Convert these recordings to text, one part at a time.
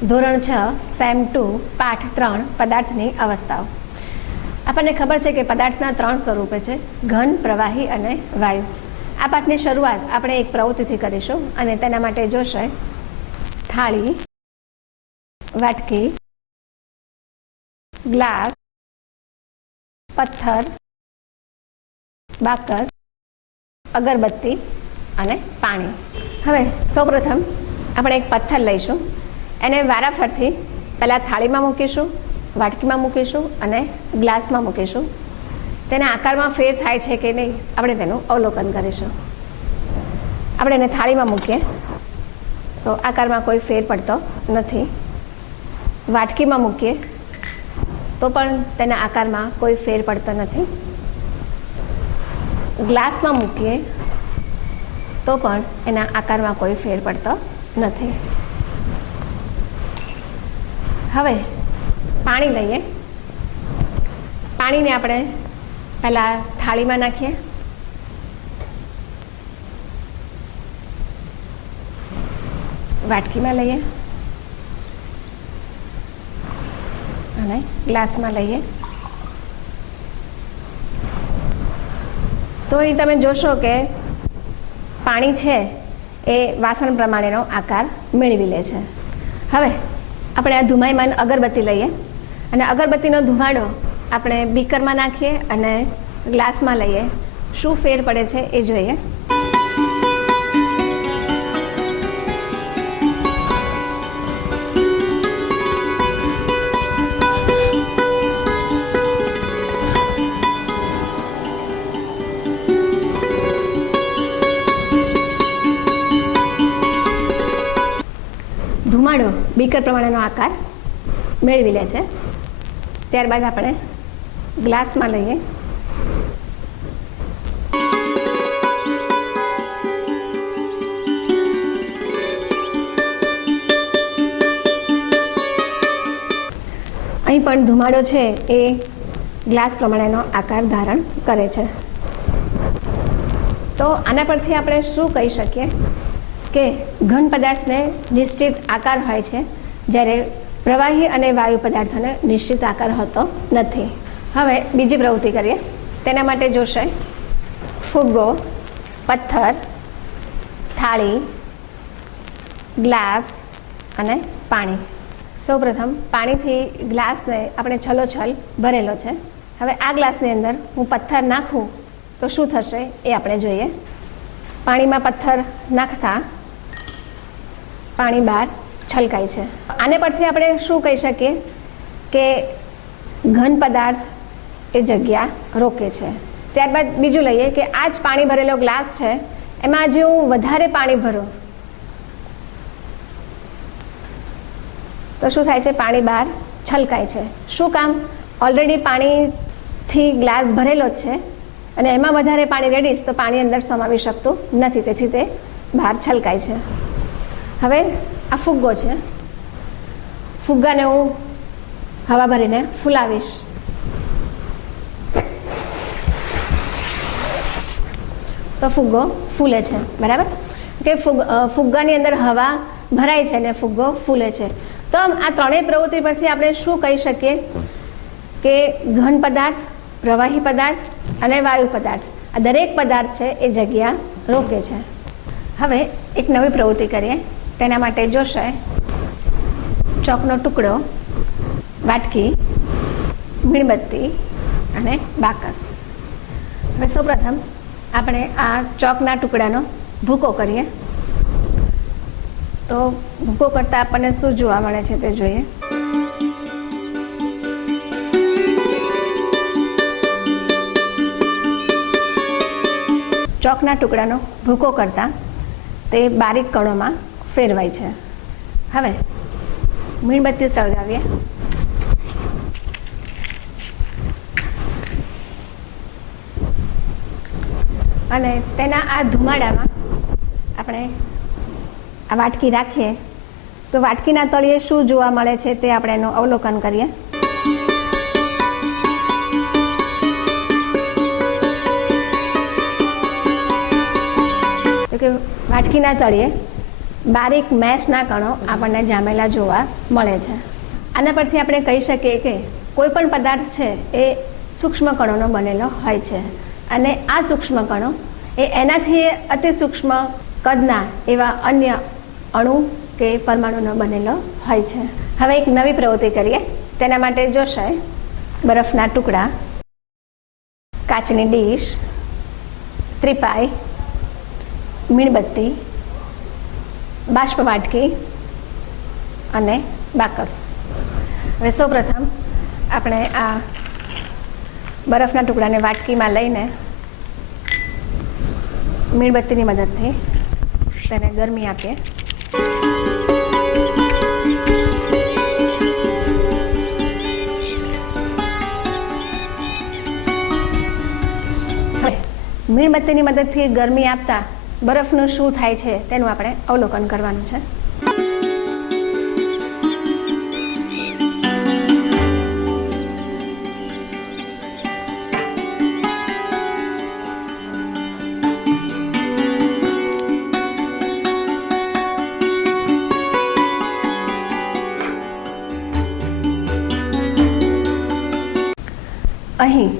ધોરણ 6 સેમ 2 પાઠ 3 પદાર્થની અવસ્થાઓ. આપણને ખબર છે કે પદાર્થના 3 સ્વરૂપો છે: ઘન, પ્રવાહી અને વાયુ. આ પાઠની શરૂઆત આપણે એક પ્રવૃત્તિથી કરીશું અને તેના માટે જોશે થાળી, વાટકી, ગ્લાસ, પથ્થર, બાકસ, અગરબત્તી અને પાણી. હવે સૌપ્રથમ આપણે એક પથ્થર લઈશું. એને વારાફરતી પહેલાં થાળીમાં મૂકીશું, વાટકીમાં મૂકીશું અને ગ્લાસમાં મૂકીશું. તેના આકારમાં ફેર થાય છે કે નહીં આપણે તેનું અવલોકન કરીશું. આપણે એને થાળીમાં મૂકીએ તો આકારમાં કોઈ ફેર પડતો નથી. વાટકીમાં મૂકીએ તો પણ તેના આકારમાં કોઈ ફેર પડતો નથી. ગ્લાસમાં મૂકીએ તો પણ એના આકારમાં કોઈ ફેર પડતો નથી. હવે પાણી લઈએ. પાણીને આપણે પહેલાં થાળીમાં નાખીએ. વાટકીમાં લઈએ અને ગ્લાસમાં લઈએ. તો અહીં તમે જોશો કે પાણી છે એ વાસણ પ્રમાણેનો આકાર મેળવી લે છે. હવે આપણે આ ધુમાયમાન અગરબત્તી લઈએ અને અગરબત્તીનો ધુમાડો આપણે બીકરમાં નાખીએ અને ગ્લાસમાં લઈએ. શું ફેર પડે છે એ જોઈએ. ધુમાડો બીકર પ્રમાણેનો આકાર મેળવી લે છે. ત્યારબાદ આપણે ગ્લાસમાં લઈએ. અહીં પણ ધુમાડો છે એ ગ્લાસ પ્રમાણેનો આકાર ધારણ કરે છે. તો આના પરથી આપણે શું કહી શકીએ કે ઘન પદાર્થને નિશ્ચિત આકાર હોય છે, જ્યારે પ્રવાહી અને વાયુ પદાર્થોને નિશ્ચિત આકાર હોતો નથી. હવે બીજી પ્રવૃત્તિ કરીએ. તેના માટે જોશે ફુગ્ગો, પથ્થર, થાળી, ગ્લાસ અને પાણી. સૌપ્રથમ પાણીથી ગ્લાસને આપણે છલોછલ ભરેલો છે. હવે આ ગ્લાસની અંદર હું પથ્થર નાખું તો શું થશે એ આપણે જોઈએ. પાણીમાં પથ્થર નાખતા પાણી બહાર છલકાય છે. આને પરથી આપણે શું કહી શકીએ કે ઘન પદાર્થ એ જગ્યા રોકે છે. ત્યારબાદ બીજું લઈએ કે આ જ પાણી ભરેલો ગ્લાસ છે, એમાં જે હું વધારે પાણી ભરું તો શું થાય છે? પાણી બહાર છલકાય છે. શું કામ? ઓલરેડી પાણીથી ગ્લાસ ભરેલો જ છે અને એમાં વધારે પાણી રેડીશ તો પાણી અંદર સમાવી શકતું નથી, તેથી તે બહાર છલકાય છે. હવે આ ફુગ્ગો છે. ફુગ્ગાને હું હવા ભરીને ફૂલાવીશ તો ફુગ્ગો ફૂલે છે. બરાબર કે ફુગ્ગાની અંદર હવા ભરાય છે અને ફુગ્ગો ફૂલે છે. તો આ ત્રણેય પ્રવૃત્તિ પરથી આપણે શું કહી શકીએ કે ઘન પદાર્થ, પ્રવાહી પદાર્થ અને વાયુ પદાર્થ, આ દરેક પદાર્થ છે એ જગ્યા રોકે છે. હવે એક નવી પ્રવૃત્તિ કરીએ. તેના માટે જોશે ચોકનો ટુકડો, વાટકી, મીણબત્તી અને બાકસ. હવે સૌપ્રથમ આપણે આ ચોકના ટુકડાનો ભૂકો કરીએ. તો ભૂકો કરતાં આપણને શું જોવા મળે છે તે જોઈએ. ચોકના ટુકડાનો ભૂકો કરતાં તે બારીક કણોમાં ફેરવાય છે. હવે મીણબત્તી સળગાવીએ. અને તેના આ ધુમાડામાં આપણે આ વાટકી રાખીએ તો વાટકીના તળિયે શું જોવા મળે છે તે આપણે એનું અવલોકન કરીએ. તો કે વાટકીના તળિયે બારીક મેશના કણો આપણને જામેલા જોવા મળે છે. આના પરથી આપણે કહી શકીએ કે કોઈ પણ પદાર્થ છે એ સૂક્ષ્મ કણોનો બનેલો હોય છે અને આ સૂક્ષ્મ કણો એ એનાથી અતિ સૂક્ષ્મ કદના એવા અન્ય અણુ કે પરમાણુનો બનેલો હોય છે. હવે એક નવી પ્રવૃત્તિ કરીએ. તેના માટે જોશે બરફના ટુકડા, કાચની ડીશ, ત્રિપાઈ, મીણબત્તી, બાષ્પ વાટકી અને બાકસ. હવે સૌપ્રથમ આપણે આ બરફના ટુકડાને વાટકીમાં લઈને મીણબત્તીની મદદથી તેને ગરમી આપીએ. મીણબત્તીની મદદથી ગરમી આપતા બરફનું શું થાય છે તેનું આપણે અવલોકન કરવાનું છે. અહીં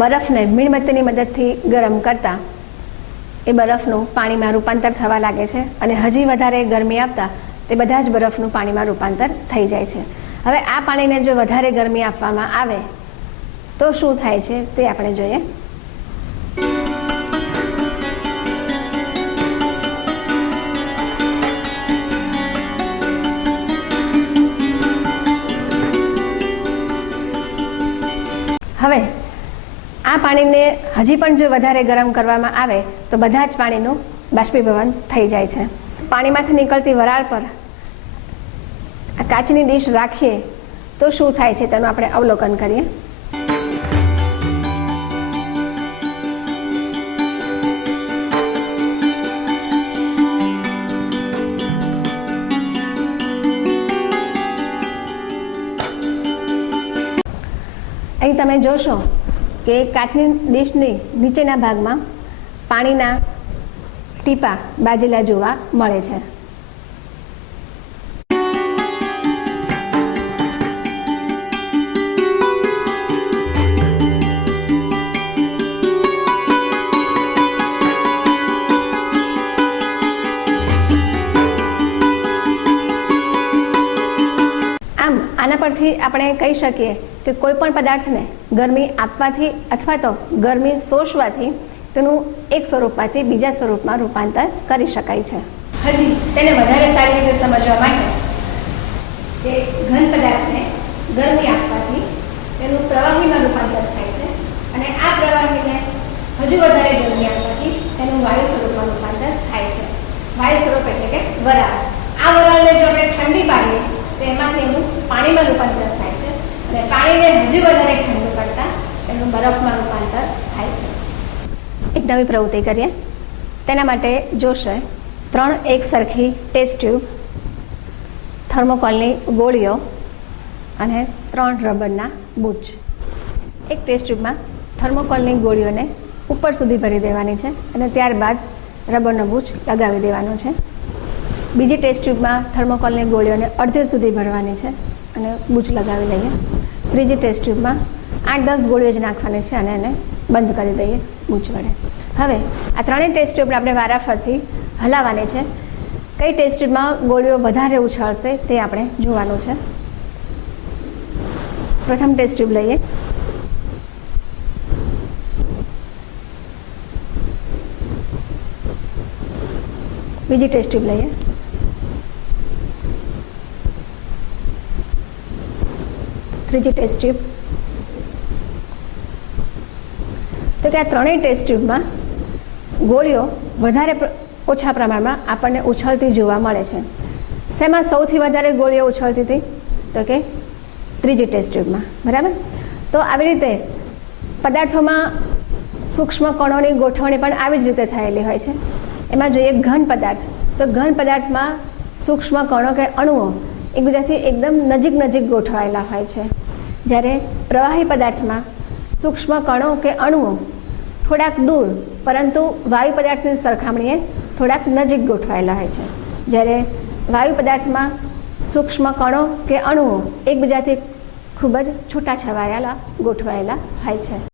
બરફને મીણબત્તીની મદદથી ગરમ કરતા એ બરફનું પાણીમાં રૂપાંતર થવા લાગે છે અને હજી વધારે ગરમી આપતા તે બધા જ બરફનું પાણીમાં રૂપાંતર થઈ જાય છે. હવે આ પાણીને જો વધારે ગરમી આપવામાં આવે તો શું થાય છે તે આપણે જોઈએ. હવે આ પાણીને હજી પણ જો વધારે ગરમ કરવામાં આવે તો બધા જ પાણીનું બાષ્પીભવન થઈ જાય છે. પાણીમાંથી નીકળતી વરાળ પર આ કાચની ડીશ રાખીએ તો શું થાય છે તેનું આપણે અવલોકન કરીએ. અહીં તમે જોશો કે કાચની ડીશની નીચેના ભાગમાં પાણીના ટીપા બાજેલા જોવા મળે છે. આમ આના પરથી આપણે કહી શકીએ કે કોઈ પણ પદાર્થને ગરમી આપવાથી અથવા તો ગરમી શોષવાથી તેનું એક સ્વરૂપમાંથી બીજા સ્વરૂપમાં રૂપાંતર કરી શકાય છે. હજી તેને વધારે સારી રીતે સમજવા માટે કે ઘન પદાર્થને ગરમી આપવાથી તેનું પ્રવાહીમાં રૂપાંતર થાય છે અને આ પ્રવાહીને હજુ વધારે ગરમી આપવાથી તેનું વાયુ સ્વરૂપમાં રૂપાંતર થાય છે. વાયુ સ્વરૂપ એટલે કે વરાળ. આ વરાળને જો આપણે ઠંડી પાડીએ તો એમાંથી એનું પાણીમાં રૂપાંતર થાય છે અને પાણીને હજુ વધારે ઠંડુ કરતા એનું બરફમાં રૂપાંતર થાય છે. એક નવી પ્રવૃત્તિ કરીએ. તેના માટે જોશે 3 એક સરખી ટેસ્ટ ટ્યુબ, થર્મોકોલની ગોળીઓ અને 3 રબરના બૂચ. એક ટેસ્ટ ટ્યુબમાં થર્મોકોલની ગોળીઓને ઉપર સુધી ભરી દેવાની છે અને ત્યારબાદ રબરનો બૂચ લગાવી દેવાનો છે. બીજી ટેસ્ટ ટ્યુબમાં થર્મોકોલની ગોળીઓને અડધી સુધી ભરવાની છે અને બૂચ લગાવી લઈએ. ત્રીજી ટેસ્ટ ટ્યુબમાં 8-10 ગોળીઓ જ નાખવાની છે અને એને બંધ કરી દઈએ બૂચ વડે. હવે આ ત્રણેય ટેસ્ટ ટ્યુબને આપણે વારાફરતી હલાવવાની છે. કઈ ટેસ્ટ ટ્યુબમાં ગોળીઓ વધારે ઉછળશે તે આપણે જોવાનું છે. પ્રથમ ટેસ્ટ ટ્યુબ લઈએ. બીજી ટેસ્ટ ટ્યુબ લઈએ. ત્રીજી ટેસ્ટ ટ્યુબ. તો કે આ ત્રણેય ટેસ્ટ ટ્યુબમાં ગોળીઓ વધારે ઓછા પ્રમાણમાં આપણને ઉછળતી જોવા મળે છે. શેમાં સૌથી વધારે ગોળીઓ ઉછળતી હતી? તો કે ત્રીજી ટેસ્ટ ટ્યુબમાં. બરાબર. તો આવી રીતે પદાર્થોમાં સૂક્ષ્મ કણોની ગોઠવણી પણ આવી જ રીતે થયેલી હોય છે. એમાં જોઈએ ઘન પદાર્થ, તો ઘન પદાર્થમાં સૂક્ષ્મ કણો કે અણુઓ એકબીજાથી એકદમ નજીક ગોઠવાયેલા હોય છે. જ્યારે પ્રવાહી પદાર્થમાં સૂક્ષ્મ કણો કે અણુઓ થોડાક દૂર પરંતુ વાયુ પદાર્થની સરખામણીએ થોડાક નજીક ગોઠવાયેલા હોય છે. જ્યારે વાયુ પદાર્થમાં સૂક્ષ્મ કણો કે અણુઓ એકબીજાથી ખૂબ જ છૂટા છવાયેલા ગોઠવાયેલા હોય છે.